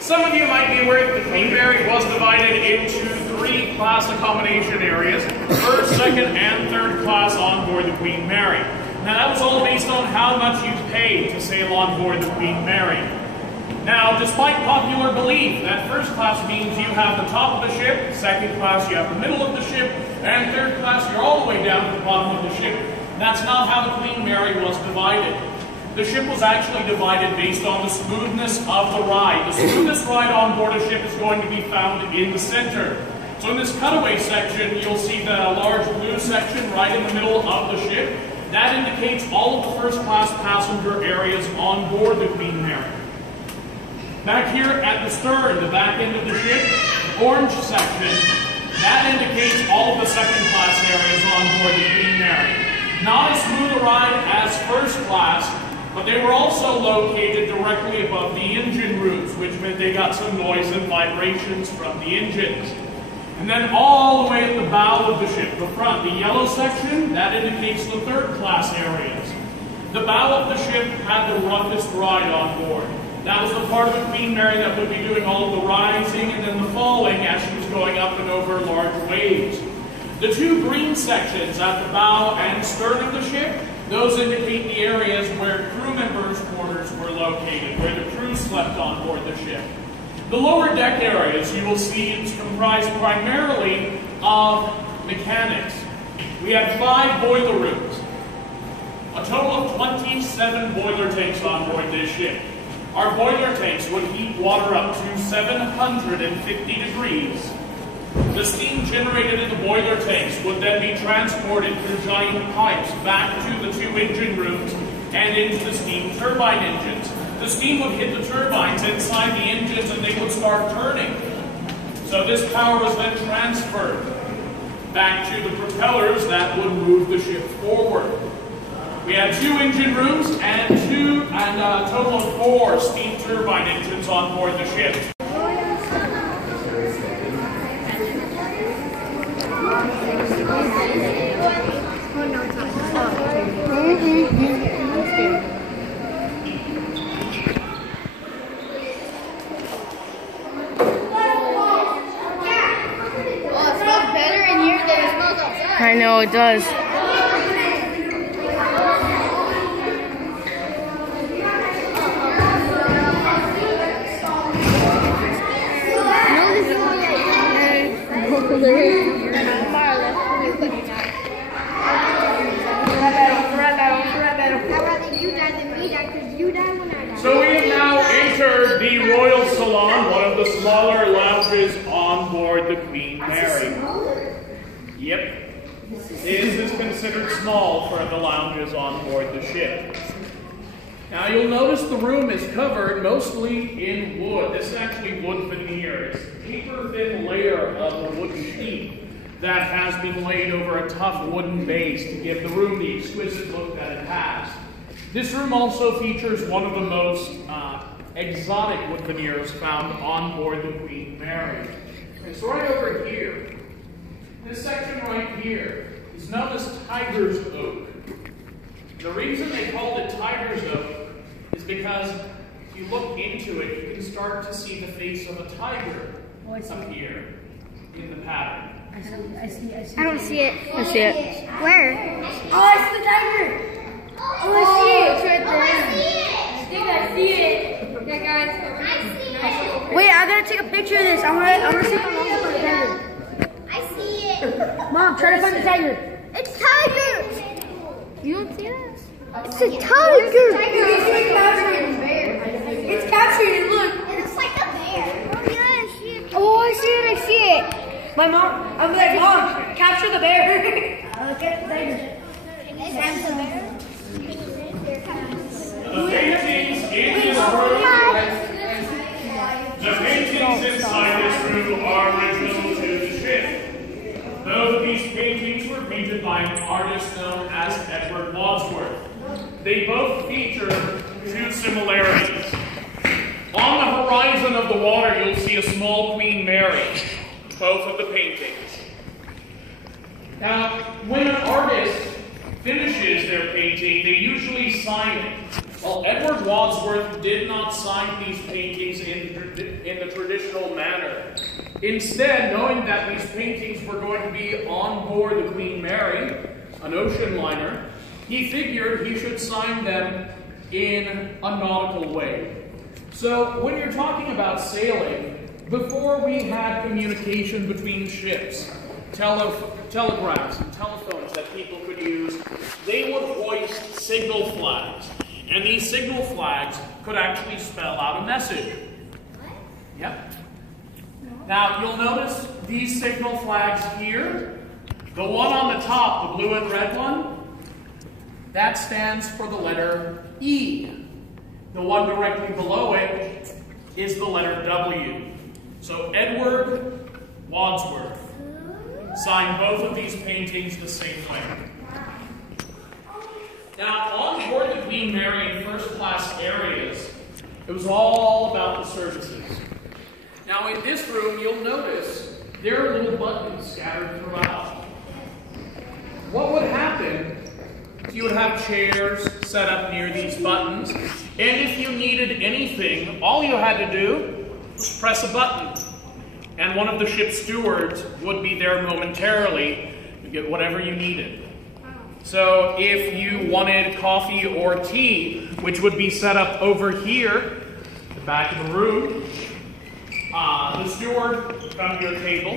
Some of you might be aware that the Queenberry was divided into 3 class accommodation areas, first, second, and third class on board the Queen Mary. Now that was all based on how much you paid to sail on board the Queen Mary. Now, despite popular belief that first class means you have the top of the ship, second class you have the middle of the ship, and third class you're all the way down to the bottom of the ship, that's not how the Queen Mary was divided. The ship was actually divided based on the smoothness of the ride. The smoothest ride on board a ship is going to be found in the center. So in this cutaway section, you'll see the large blue section right in the middle of the ship. That indicates all of the first class passenger areas on board the Queen Mary. Back here at the stern, the back end of the ship, orange section, that indicates all of the second class areas on board the Queen Mary. Not as smooth a ride as first class, but they were also located directly above the engine rooms, which meant they got some noise and vibrations from the engines. And then all the way at the bow of the ship, the front, the yellow section, that indicates the third class areas. The bow of the ship had the roughest ride on board. That was the part of the Queen Mary that would be doing all of the rising and then the falling as she was going up and over large waves. The 2 green sections at the bow and stern of the ship, those indicate the areas where crew members' quarters were located, where the crew slept on board the ship. The lower deck areas, you will see, is comprised primarily of mechanics. We had 5 boiler rooms, a total of 27 boiler tanks on board this ship. Our boiler tanks would heat water up to 750 degrees. The steam generated in the boiler tanks would then be transported through giant pipes back to the 2 engine rooms and into the steam turbine engines. The steam would hit the turbines inside the engines and they would start turning. So this power was then transferred back to the propellers that would move the ship forward. We had 2 engine rooms and a total of 4 steam turbine engines on board the ship. I know it does. So we have now entered the Royal Salon, one of the smaller lounges on board the Queen Mary. Yep. This is considered small for the lounges on board the ship. Now you'll notice the room is covered mostly in wood. This is actually wood veneer. It's a paper-thin layer of a wooden sheet that has been laid over a tough wooden base to give the room the exquisite look that it has. This room also features one of the most exotic wood veneers found on board the Queen Mary. It's right over here. This section right here is known as Tiger's Oak. The reason they called it Tiger's Oak is because if you look into it, you can start to see the face of a tiger up here in the pattern. I see. I don't see it. I see it. Where? Oh, I see the tiger! Oh, I see it! It's right there. I think I see it. Yeah, guys. I see it. Wait, I gotta take a picture of this. I wanna see if I'm looking for the tiger. I see it. Mom, try to find the tiger. It's tiger! You don't see it? It's a tiger! It's captured. It's captured. Look. It's like My mom, I'm like, Mom, capture the bear. Get the bear. Capture the bear. The paintings in this room, the paintings inside this room are original to the ship. Both of these paintings were painted by an artist known as Edward Wadsworth. They both feature two similarities. On the horizon of the water, you'll see a small Queen Mary, both of the paintings. Now, when an artist finishes their painting, they usually sign it. Well, Edward Wadsworth did not sign these paintings in the traditional manner. Instead, knowing that these paintings were going to be on board the Queen Mary, an ocean liner, he figured he should sign them in a nautical way. So when you're talking about sailing, before we had communication between ships, telegraphs and telephones that people could use, they would hoist signal flags. And these signal flags could actually spell out a message. Yep. Now, you'll notice these signal flags here. The one on the top, the blue and red one, that stands for the letter E. The one directly below it is the letter W. So Edward Wadsworth signed both of these paintings the same way. Now, on board the Queen Mary in first-class areas, it was all about the services. Now, in this room, you'll notice there are little buttons scattered throughout. What would happen is you would have chairs set up near these buttons, and if you needed anything, all you had to do was press a button, and one of the ship's stewards would be there momentarily to get whatever you needed. So if you wanted coffee or tea, which would be set up over here, the back of the room, the steward would come to your table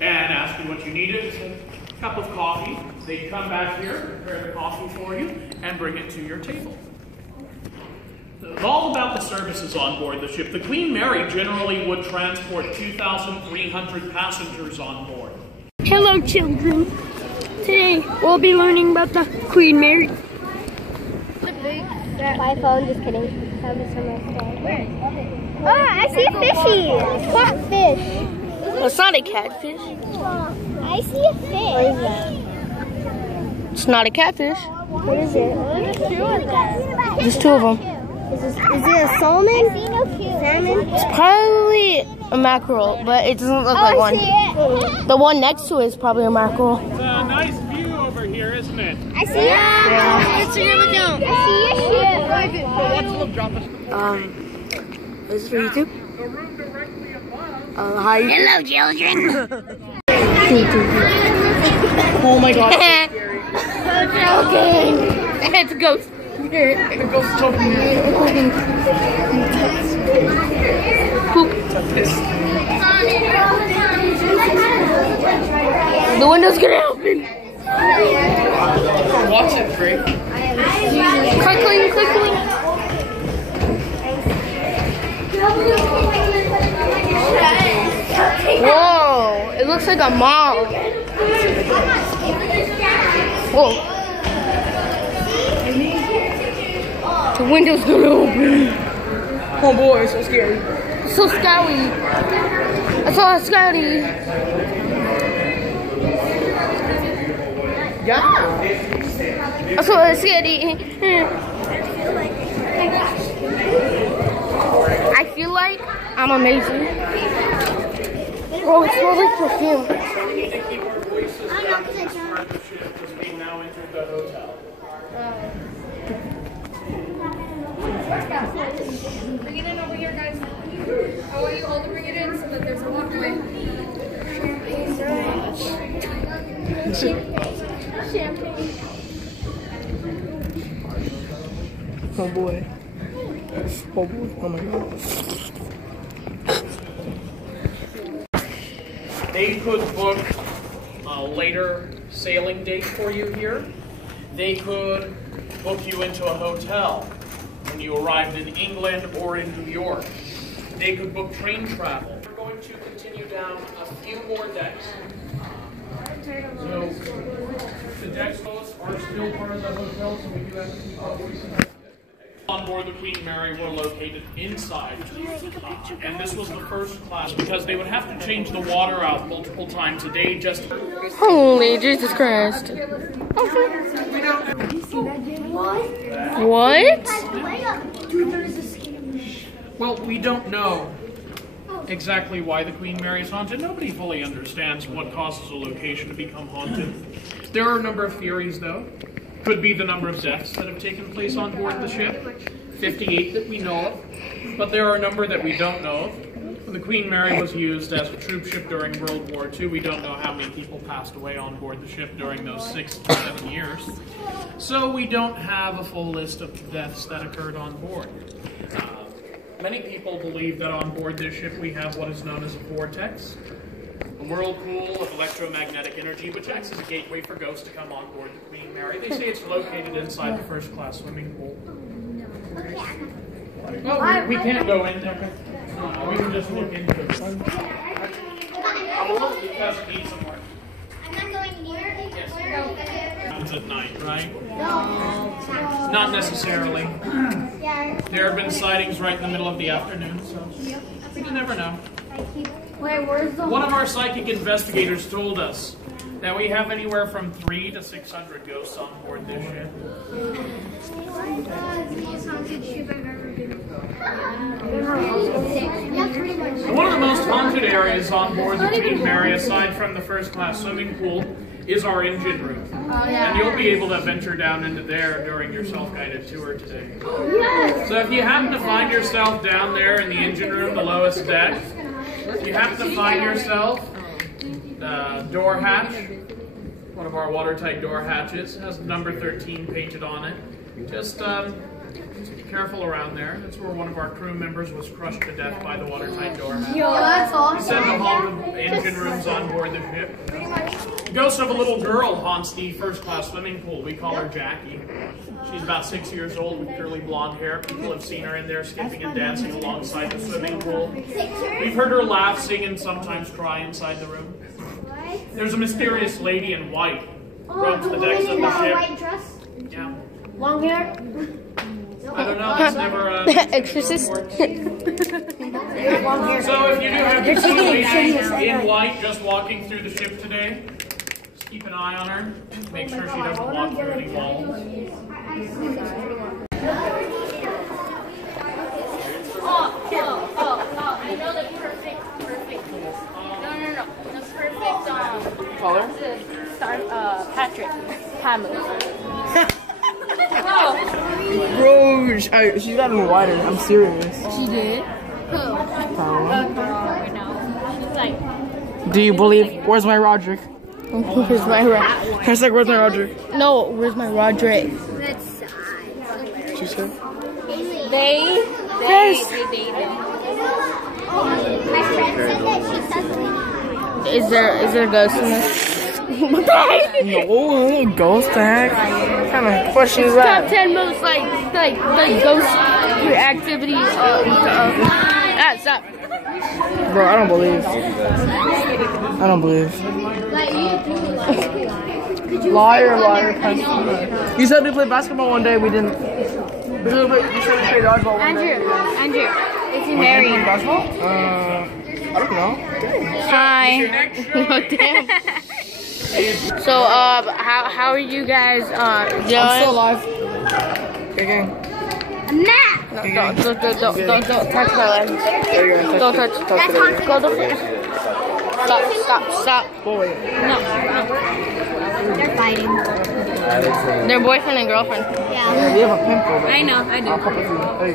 and ask you what you needed. It's a cup of coffee. They'd come back here, prepare the coffee for you, and bring it to your table. So it's all about the services on board the ship. The Queen Mary generally would transport 2,300 passengers on board. Hello, children. Today, we'll be learning about the Queen Mary. My phone, just kidding. That was so nice. Oh, I see a fishy. Catfish. It's not a catfish. I see a fish. It's not a catfish. What is it? There's two of them. There's two of them. Is it a salmon? I see no salmon. It's probably a mackerel, but it doesn't look like one. The one next to it is probably a mackerel. It's a nice view over here, isn't it? I see it. I see a ship. This is for YouTube. The room directly above. Hi. Hello, children. Oh my god. Okay. It's a ghost. The ghost talking. Poop. The window's gonna open. Watch it, Drake. Quickly, quickly. Whoa, it looks like a mom. Whoa. The window's gonna open. Oh boy, so scary. So scary. I saw a scary. Yeah. I saw a scary. I feel like I'm amazing. Oh, it smells like perfume. So we need to keep our voices down and spread the ship because we now entered the hotel. Bring it in over here, guys. I want you all to bring it in so that there's a walkway. Champagne. Oh boy. Oh boy. Oh my god. They could book a later sailing date for you here. They could book you into a hotel when you arrived in England or in New York. They could book train travel. We're going to continue down a few more decks. So the decks are still part of the hotel, so we do have to keep up with them. On board the Queen Mary were located inside, and this was the first class because they would have to change the water out multiple times a day just to... Holy Jesus Christ. What? Well, we don't know exactly why the Queen Mary is haunted. Nobody fully understands what causes a location to become haunted. There are a number of theories, though. Could be the number of deaths that have taken place on board the ship, 58 that we know of, but there are a number that we don't know of. The Queen Mary was used as a troop ship during World War II. We don't know how many people passed away on board the ship during those 6 to 7 years. So we don't have a full list of the deaths that occurred on board. Many people believe that on board this ship we have what is known as a vortex, a whirlpool of electromagnetic energy, which acts as a gateway for ghosts to come on board the Queen Mary. They say it's located inside the first-class swimming pool. Oh, we can't go in there. We can just look into it. Because it needs some work. I'm not going near it. It's at night, right? No. Not necessarily. There have been sightings right in the middle of the afternoon, so you never know. Wait, where's the... One of our psychic investigators told us that we have anywhere from 300 to 600 ghosts on board this ship. It's the most haunted ship I've ever been on. One of the most haunted areas on board the Queen Mary, aside from the first-class swimming pool, is our engine room. And you'll be able to venture down into there during your self-guided tour today. So if you happen to find yourself down there in the engine room, the lowest deck, if you happen to find yourself, door hatch, one of our watertight door hatches, has number 13 painted on it. Just be careful around there. That's where one of our crew members was crushed to death by the watertight door hatch. Yo, that's awesome. We send them haunted engine rooms on board the ship. The ghost of a little girl haunts the first-class swimming pool. We call her Jackie. She's about 6 years old with curly blonde hair. People have seen her in there skipping and dancing alongside the swimming pool. We've heard her laugh, sing, and sometimes cry inside the room. There's a mysterious lady in white roams the decks of the ship. White dress? Yeah. Long hair? I don't know. That's never Exorcist. So if you do have to see a lady in white just walking through the ship today, just keep an eye on her. Make sure she doesn't walk through any walls. I know the perfect. No. The perfect, Color? Patrick. Pamela. Bro, she's gotten wider. I'm serious. She did? Who? Do you believe? Where's my Roderick? Where's my Roderick? Hashtag where's my Roderick? No, where's my Roderick? That's sad. She said. They dated. My friend said that she doesn't. Is there a ghost in this? What the heck? No, ghost the heck? What kind of question is Top that? 10 most like ghost activities. Stop. Bro, I don't believe. Liar. You said we played basketball one day. We didn't. You said we played dodgeball one day. Andrew, is he Played married? basketball? I don't know. Hi. Damn. So, how are you guys doing? I'm still alive. Okay. Don't touch my legs. Don't touch. Stop. Boy. They're fighting. They're boyfriend and girlfriend. Yeah, you have a pimple. I know, I do. I'll pop it for you. There you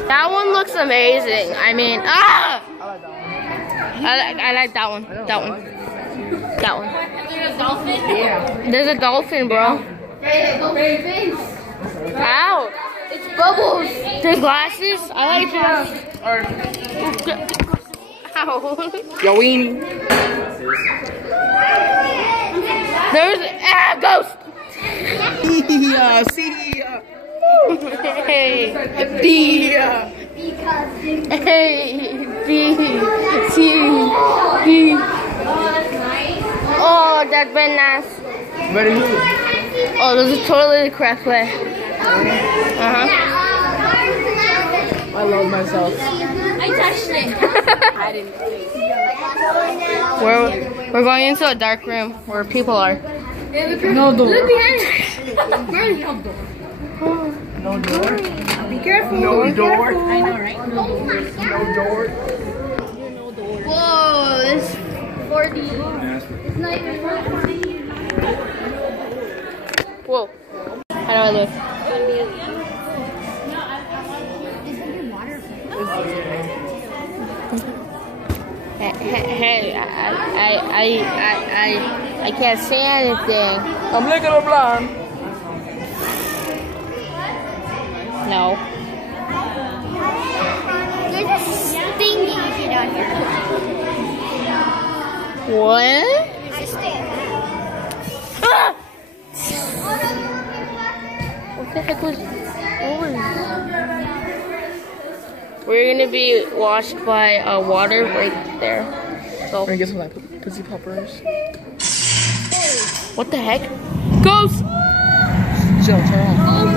go. That one looks amazing. I mean, I like that one. That one. There's a dolphin? Yeah. There's a dolphin, bro. Ow! It's Bubbles. There's glasses. I like glasses. Ow. Yo, weenie. There's a ghost. See ya. Hey. A, B, C, D. Oh, that's very nice. Very good. Oh, those are totally the correct way. I love myself. I touched it. I didn't. We're going into a dark room where people are. No door. Look behind. Where's no door? No door. Be careful. No door. I know, right? No door. Whoa, this 4D. It's not even 4D. Whoa. How do I look? Hey, I can't say anything. I'm looking at blind. No. It's stingy if you're down here. What? Ah! What the heck was yours? We're gonna be washed by water right there. So We're gonna get some like pussy poppers. what the heck? Ghost! Chill, turn on.